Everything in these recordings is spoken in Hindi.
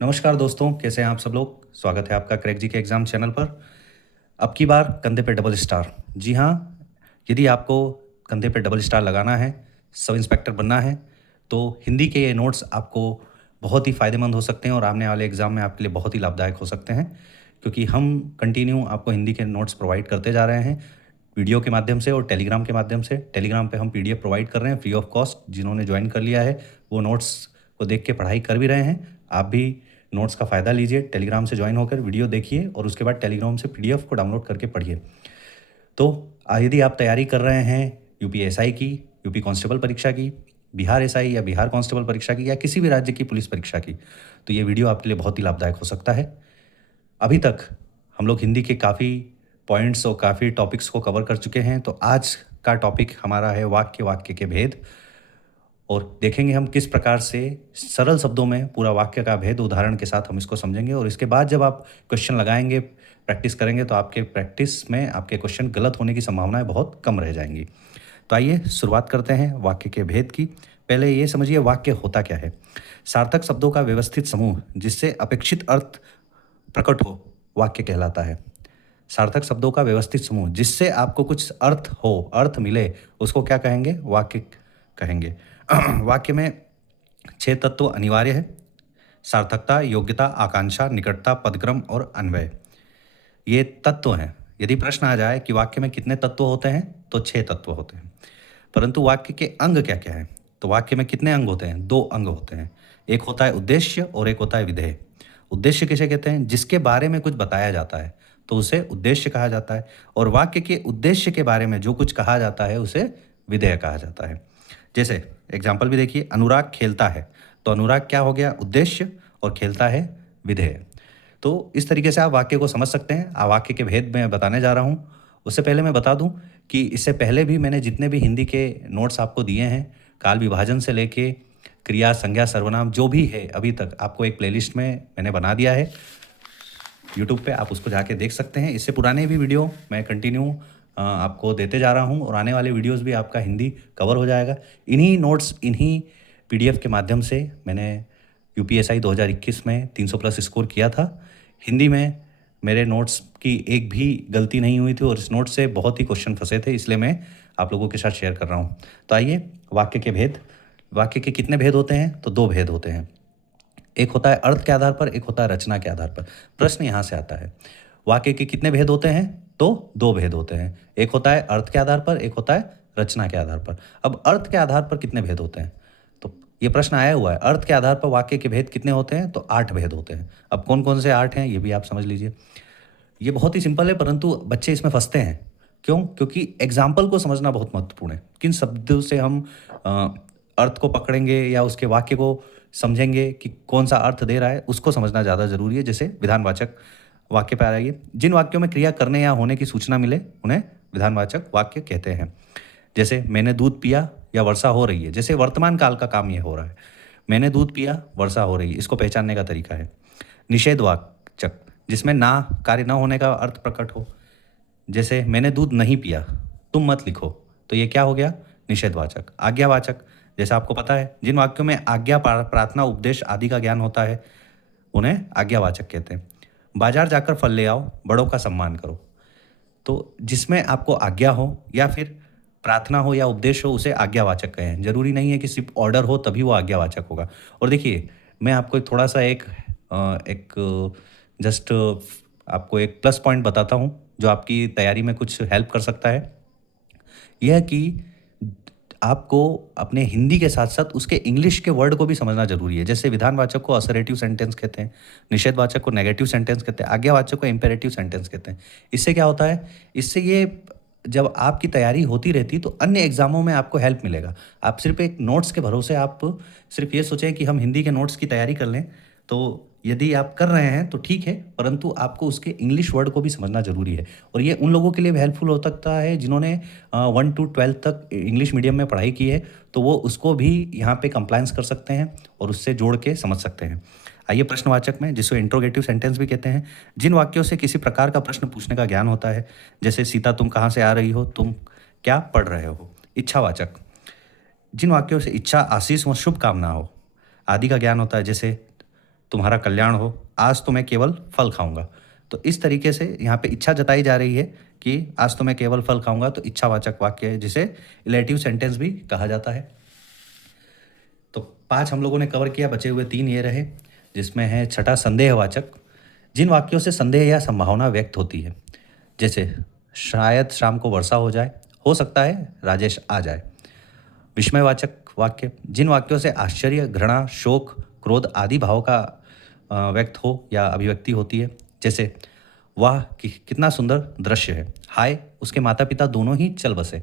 नमस्कार दोस्तों, कैसे हैं आप सब लोग। स्वागत है आपका क्रैक जी के एग्ज़ाम चैनल पर। अब की बार कंधे पे डबल स्टार। जी हाँ, यदि आपको कंधे पे डबल स्टार लगाना है, सब इंस्पेक्टर बनना है, तो हिंदी के ये नोट्स आपको बहुत ही फ़ायदेमंद हो सकते हैं और आने वाले एग्ज़ाम में आपके लिए बहुत ही लाभदायक हो सकते हैं। क्योंकि हम कंटिन्यू आपको हिंदी के नोट्स प्रोवाइड करते जा रहे हैं, वीडियो के माध्यम से और टेलीग्राम के माध्यम से। टेलीग्राम पे हम पीडीएफ प्रोवाइड कर रहे हैं फ्री ऑफ कॉस्ट। जिन्होंने ज्वाइन कर लिया है, वो नोट्स को देख के पढ़ाई कर भी रहे हैं। आप भी नोट्स का फ़ायदा लीजिए, टेलीग्राम से ज्वाइन होकर वीडियो देखिए और उसके बाद टेलीग्राम से पीडीएफ को डाउनलोड करके पढ़िए। तो यदि आप तैयारी कर रहे हैं यूपी एसआई की, यूपी कांस्टेबल परीक्षा की, बिहार एसआई या बिहार कांस्टेबल परीक्षा की या किसी भी राज्य की पुलिस परीक्षा की, तो ये वीडियो आपके लिए बहुत ही लाभदायक हो सकता है। अभी तक हम लोग हिंदी के काफ़ी पॉइंट्स और काफ़ी टॉपिक्स को कवर कर चुके हैं। तो आज का टॉपिक हमारा है वाक्य वाक्य के भेद, और देखेंगे हम किस प्रकार से सरल शब्दों में पूरा वाक्य का भेद उदाहरण के साथ हम इसको समझेंगे। और इसके बाद जब आप क्वेश्चन लगाएंगे, प्रैक्टिस करेंगे, तो आपके प्रैक्टिस में आपके क्वेश्चन गलत होने की संभावनाएं बहुत कम रह जाएंगी। तो आइए शुरुआत करते हैं वाक्य के भेद की। पहले ये समझिए वाक्य होता क्या है। सार्थक शब्दों का व्यवस्थित समूह जिससे अपेक्षित अर्थ प्रकट हो, वाक्य कहलाता है। सार्थक शब्दों का व्यवस्थित समूह जिससे आपको कुछ अर्थ हो, अर्थ मिले, उसको क्या कहेंगे? वाक्य कहेंगे। वाक्य में 6 तत्व अनिवार्य है: सार्थकता, योग्यता, आकांक्षा, निकटता, पदक्रम और अन्वय। ये तत्व हैं। यदि प्रश्न आ जाए कि वाक्य में कितने तत्व होते हैं, तो 6 तत्व होते हैं। परंतु वाक्य के अंग क्या क्या है? तो वाक्य में कितने अंग होते हैं? 2 अंग होते हैं। एक होता है उद्देश्य और एक होता है विधेय। उद्देश्य किसे कहते हैं? जिसके बारे में कुछ बताया जाता है, तो उसे उद्देश्य कहा जाता है। और वाक्य के उद्देश्य के बारे में जो कुछ कहा जाता है, उसे विधेय कहा जाता है। जैसे एग्जाम्पल भी देखिए, अनुराग खेलता है, तो अनुराग क्या हो गया? उद्देश्य, और खेलता है विधेय। तो इस तरीके से आप वाक्य को समझ सकते हैं। वाक्य के भेद मैं बताने जा रहा हूँ। उससे पहले मैं बता दूं कि इससे पहले भी मैंने जितने भी हिंदी के नोट्स आपको दिए हैं, काल विभाजन से लेके क्रिया, संज्ञा, सर्वनाम जो भी है अभी तक, आपको एक प्लेलिस्ट में मैंने बना दिया है यूट्यूब पे। आप उसको जाके देख सकते हैं। इससे पुराने भी वीडियो मैं कंटिन्यू आपको देते जा रहा हूँ और आने वाले वीडियोस भी आपका हिंदी कवर हो जाएगा। इन्हीं नोट्स, इन्हीं पीडीएफ के माध्यम से मैंने यूपीएसआई 2021 में 300 प्लस स्कोर किया था। हिंदी में मेरे नोट्स की एक भी गलती नहीं हुई थी और इस नोट से बहुत ही क्वेश्चन फंसे थे, इसलिए मैं आप लोगों के साथ शेयर कर रहा हूँ। तो आइए, वाक्य के भेद। वाक्य के कितने भेद होते हैं? तो 2 भेद होते हैं। एक होता है अर्थ के आधार पर, एक होता है रचना के आधार पर। प्रश्न यहाँ से आता है, वाक्य के कितने भेद होते हैं? तो 2 भेद होते हैं। एक होता है अर्थ के आधार पर, एक होता है रचना के आधार पर। अब अर्थ के आधार पर कितने भेद होते हैं? तो ये प्रश्न आया हुआ है, अर्थ के आधार पर वाक्य के भेद कितने होते हैं? तो 8 भेद होते हैं। अब कौन कौन से 8 हैं, ये भी आप समझ लीजिए। ये बहुत ही सिंपल है, परंतु बच्चे इसमें फंसते हैं। क्यों? क्योंकि एग्जाम्पल को समझना बहुत महत्वपूर्ण है। किन शब्दों से हम अर्थ को पकड़ेंगे या उसके वाक्य को समझेंगे कि कौन सा अर्थ दे रहा है, उसको समझना ज़्यादा ज़रूरी है। जैसे विधानवाचक वाक्य पे आ रही है, जिन वाक्यों में क्रिया करने या होने की सूचना मिले उन्हें विधानवाचक वाक्य कहते हैं। जैसे मैंने दूध पिया या वर्षा हो रही है, जैसे वर्तमान काल का काम ये हो रहा है। मैंने दूध पिया, वर्षा हो रही है, इसको पहचानने का तरीका है। निषेधवाचक, जिसमें ना कार्य न होने का अर्थ प्रकट हो। जैसे मैंने दूध नहीं पिया, तुम मत लिखो, तो ये क्या हो गया? निषेधवाचक। आज्ञावाचक, जैसे आपको पता है, जिन वाक्यों में आज्ञा, प्रार्थना, उपदेश आदि का ज्ञान होता है, उन्हें आज्ञावाचक कहते हैं। बाजार जाकर फल ले आओ, बड़ों का सम्मान करो। तो जिसमें आपको आज्ञा हो या फिर प्रार्थना हो या उपदेश हो, उसे आज्ञावाचक कहें। जरूरी नहीं है कि सिर्फ ऑर्डर हो तभी वो आज्ञावाचक होगा। और देखिए, मैं आपको एक थोड़ा सा एक जस्ट आपको एक प्लस पॉइंट बताता हूँ जो आपकी तैयारी में कुछ हेल्प कर सकता है। यह कि आपको अपने हिंदी के साथ साथ उसके इंग्लिश के वर्ड को भी समझना जरूरी है। जैसे विधानवाचक को असर्टिव सेंटेंस कहते हैं, निषेधवाचक को नेगेटिव सेंटेंस कहते हैं, आज्ञावाचक को इंपेरेटिव सेंटेंस कहते हैं। इससे क्या होता है? इससे ये जब आपकी तैयारी होती रहती तो अन्य एग्जामों में आपको हेल्प मिलेगा। आप सिर्फ एक नोट्स के भरोसे आप सिर्फ ये सोचें कि हम हिंदी के नोट्स की तैयारी कर लें, तो यदि आप कर रहे हैं तो ठीक है, परंतु आपको उसके इंग्लिश वर्ड को भी समझना जरूरी है। और ये उन लोगों के लिए भी हेल्पफुल हो सकता है जिन्होंने 1 to 12 तक इंग्लिश मीडियम में पढ़ाई की है, तो वो उसको भी यहाँ पे कंप्लायंस कर सकते हैं और उससे जोड़ के समझ सकते हैं। आइए प्रश्नवाचक में, जिसको इंट्रोगेटिव सेंटेंस भी कहते हैं, जिन वाक्यों से किसी प्रकार का प्रश्न पूछने का ज्ञान होता है। जैसे सीता तुम कहाँ से आ रही हो, तुम क्या पढ़ रहे हो। इच्छावाचक, जिन वाक्यों से इच्छा, आशीष व शुभकामना हो आदि का ज्ञान होता है। जैसे तुम्हारा कल्याण हो, आज तो मैं केवल फल खाऊंगा। तो इस तरीके से यहाँ पे इच्छा जताई जा रही है कि आज तो मैं केवल फल खाऊंगा, तो इच्छावाचक वाक्य है जिसे इलेटिव सेंटेंस भी कहा जाता है। तो 5 हम लोगों ने कवर किया, बचे हुए 3 ये रहे, जिसमें है छठा संदेहवाचक। जिन वाक्यों से संदेह या संभावना व्यक्त होती है, जैसे शायद शाम को वर्षा हो जाए, हो सकता है राजेश आ जाए। विस्मयवाचक वाक्य, जिन वाक्यों से आश्चर्य, घृणा, शोक, क्रोध आदि भाव का व्यक्त हो या अभिव्यक्ति होती है, जैसे वाह कितना सुंदर दृश्य है, हाय उसके माता पिता दोनों ही चल बसे।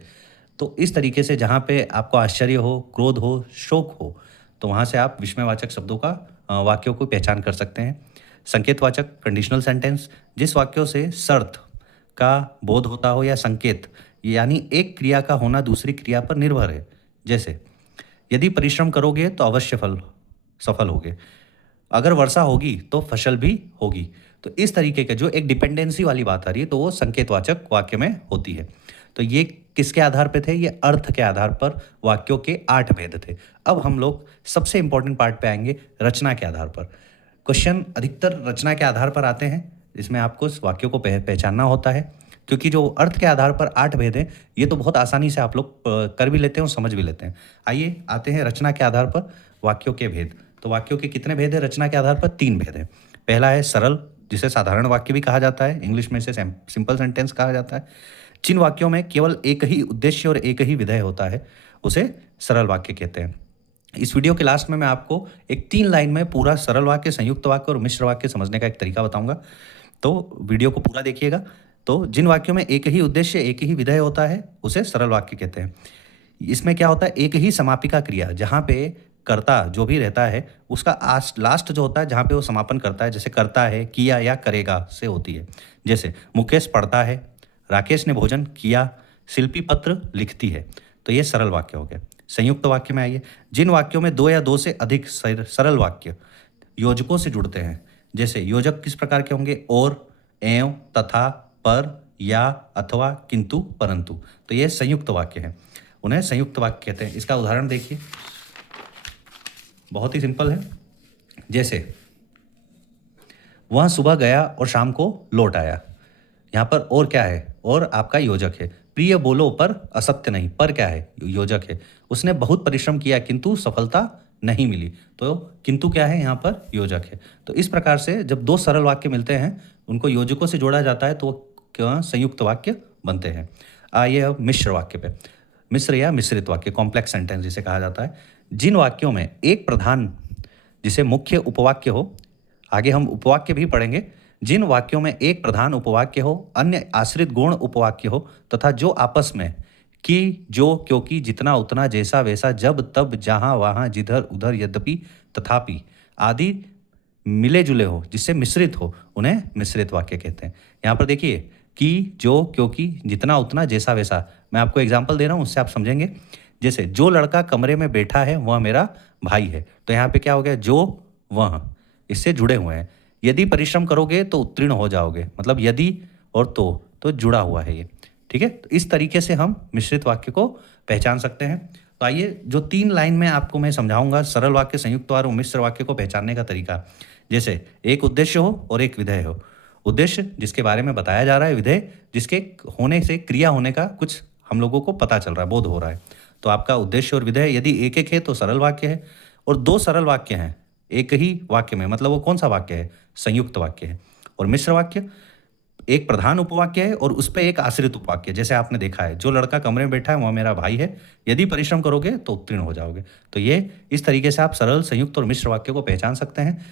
तो इस तरीके से जहाँ पे आपको आश्चर्य हो, क्रोध हो, शोक हो, तो वहाँ से आप विस्मयवाचक शब्दों का वाक्यों को पहचान कर सकते हैं। संकेतवाचक कंडीशनल सेंटेंस, जिस वाक्यों से शर्त का बोध होता हो या संकेत, यानी एक क्रिया का होना दूसरी क्रिया पर निर्भर है, जैसे यदि परिश्रम करोगे तो अवश्य सफल होगे, अगर वर्षा होगी तो फसल भी होगी। तो इस तरीके के जो एक डिपेंडेंसी वाली बात आ रही है, तो वो संकेतवाचक वाक्य में होती है। तो ये किसके आधार पे थे? ये अर्थ के आधार पर वाक्यों के 8 भेद थे। अब हम लोग सबसे इंपॉर्टेंट पार्ट पे आएंगे, रचना के आधार पर। क्वेश्चन अधिकतर रचना के आधार पर आते हैं, इसमें आपको इस वाक्यों को पहचानना होता है, क्योंकि जो अर्थ के आधार पर 8 भेद हैं, ये तो बहुत आसानी से आप लोग कर भी लेते हैं और समझ भी लेते हैं। आइए आते हैं रचना के आधार पर वाक्यों के भेद। तो वाक्यों के कितने भेद हैं रचना के आधार पर? 3 भेद हैं। पहला है सरल, जिसे साधारण वाक्य भी कहा जाता है, इंग्लिश में इसे सिंपल सेंटेंस कहा जाता है। जिन वाक्यों में केवल एक ही उद्देश्य और एक ही विधेय होता है, उसे सरल वाक्य कहते हैं। इस वीडियो के लास्ट में मैं आपको एक 3 लाइन में पूरा सरल वाक्य, संयुक्त वाक्य और मिश्र वाक्य समझने का एक तरीका बताऊंगा, तो वीडियो को पूरा देखिएगा। तो जिन वाक्यों में एक ही उद्देश्य, एक ही विधेय होता है, उसे सरल वाक्य कहते हैं। इसमें क्या होता है? एक ही समापिका क्रिया, जहाँ पे कर्ता जो भी रहता है उसका लास्ट जो होता है, जहाँ पे वो समापन करता है, जैसे करता है, किया या करेगा से होती है। जैसे मुकेश पढ़ता है, राकेश ने भोजन किया, शिल्पी पत्र लिखती है। तो ये सरल वाक्य हो गए। संयुक्त वाक्य में आइए, जिन वाक्यों में 2 या 2 से अधिक सरल वाक्य योजकों से जुड़ते हैं, जैसे योजक किस प्रकार के होंगे? और, एवं, तथा, पर, या, अथवा, किंतु, परंतु। तो ये संयुक्त वाक्य हैं, उन्हें संयुक्त वाक्य कहते हैं। इसका उदाहरण देखिए, बहुत ही सिंपल है। जैसे वह सुबह गया और शाम को लौट आया। यहाँ पर और क्या है? और आपका योजक है। प्रिय बोलो पर असत्य नहीं, पर क्या है? योजक है। उसने बहुत परिश्रम किया किंतु सफलता नहीं मिली, तो किंतु क्या है? यहाँ पर योजक है। तो इस प्रकार से जब 2 सरल वाक्य मिलते हैं, उनको योजकों से जोड़ा जाता है, तो क्या संयुक्त वाक्य बनते हैं। आइए अब मिश्र वाक्य पे। मिश्र या मिश्रित वाक्य, कॉम्प्लेक्स सेंटेंस जिसे कहा जाता है, जिन वाक्यों में एक प्रधान जिसे मुख्य उपवाक्य हो, आगे हम उपवाक्य भी पढ़ेंगे, जिन वाक्यों में एक प्रधान उपवाक्य हो, अन्य आश्रित गौण उपवाक्य हो, तथा जो आपस में कि, जो, क्योंकि, जितना, उतना, जैसा, वैसा, जब, तब, जहाँ, वहाँ, जिधर, उधर, यद्यपि, तथापि आदि मिले जुले हो, जिससे मिश्रित हो, उन्हें मिश्रित वाक्य कहते हैं। यहाँ पर देखिए, कि, जो, क्योंकि, जितना, उतना, जैसा, वैसा, मैं आपको एग्जाम्पल दे रहा हूँ, उससे आप समझेंगे। जैसे जो लड़का कमरे में बैठा है वह मेरा भाई है, तो यहाँ पे क्या हो गया? जो, वह, इससे जुड़े हुए हैं। यदि परिश्रम करोगे तो उत्तीर्ण हो जाओगे, मतलब यदि और तो जुड़ा हुआ है ये, ठीक है। तो इस तरीके से हम मिश्रित वाक्य को पहचान सकते हैं। तो आइए जो 3 लाइन में आपको मैं समझाऊंगा, सरल वाक्य, संयुक्त वाक्य और मिश्र वाक्य को पहचानने का तरीका। जैसे एक उद्देश्य हो और एक विधेय हो। उद्देश्य जिसके बारे में बताया जा रहा है, विधेय जिसके होने से, क्रिया होने का कुछ हम लोगों को पता चल रहा है, बोध हो रहा है। तो आपका उद्देश्य और विधेय यदि एक एक है तो सरल वाक्य है, और 2 सरल वाक्य हैं एक ही वाक्य में, मतलब वो कौन सा वाक्य है? संयुक्त वाक्य है। और मिश्र वाक्य एक प्रधान उपवाक्य है और उस पर एक आश्रित उपवाक्य, जैसे आपने देखा है, जो लड़का कमरे में बैठा है वह मेरा भाई है, यदि परिश्रम करोगे तो उत्तीर्ण हो जाओगे। तो ये इस तरीके से आप सरल, संयुक्त और मिश्र वाक्य को पहचान सकते हैं।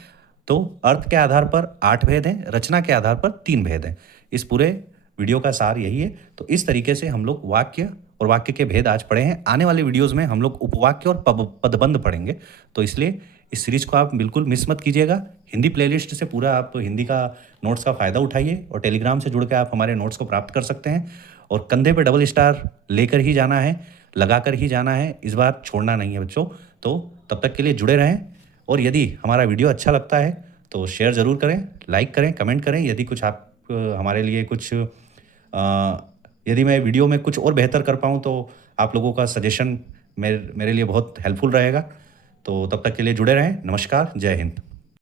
तो अर्थ के आधार पर 8 भेद हैं, रचना के आधार पर 3 भेद हैं। इस पूरे वीडियो का सार यही है। तो इस तरीके से हम लोग वाक्य और वाक्य के भेद आज पढ़े हैं। आने वाले वीडियोज़ में हम लोग उपवाक्य और पदबंध पढ़ेंगे। तो इसलिए इस सीरीज को आप बिल्कुल मिस मत कीजिएगा। हिंदी प्लेलिस्ट से पूरा आप हिंदी का नोट्स का फ़ायदा उठाइए, और टेलीग्राम से जुड़ के आप हमारे नोट्स को प्राप्त कर सकते हैं। और कंधे पे डबल स्टार लेकर ही जाना है, लगा कर ही जाना है, इस बार छोड़ना नहीं है बच्चों। तो तब तक के लिए जुड़े रहें, और यदि हमारा वीडियो अच्छा लगता है तो शेयर ज़रूर करें, लाइक करें, कमेंट करें। यदि कुछ आप हमारे लिए कुछ यदि मैं वीडियो में कुछ और बेहतर कर पाऊँ तो आप लोगों का सजेशन मेरे लिए बहुत हेल्पफुल रहेगा। तो तब तक के लिए जुड़े रहें। नमस्कार, जय हिंद।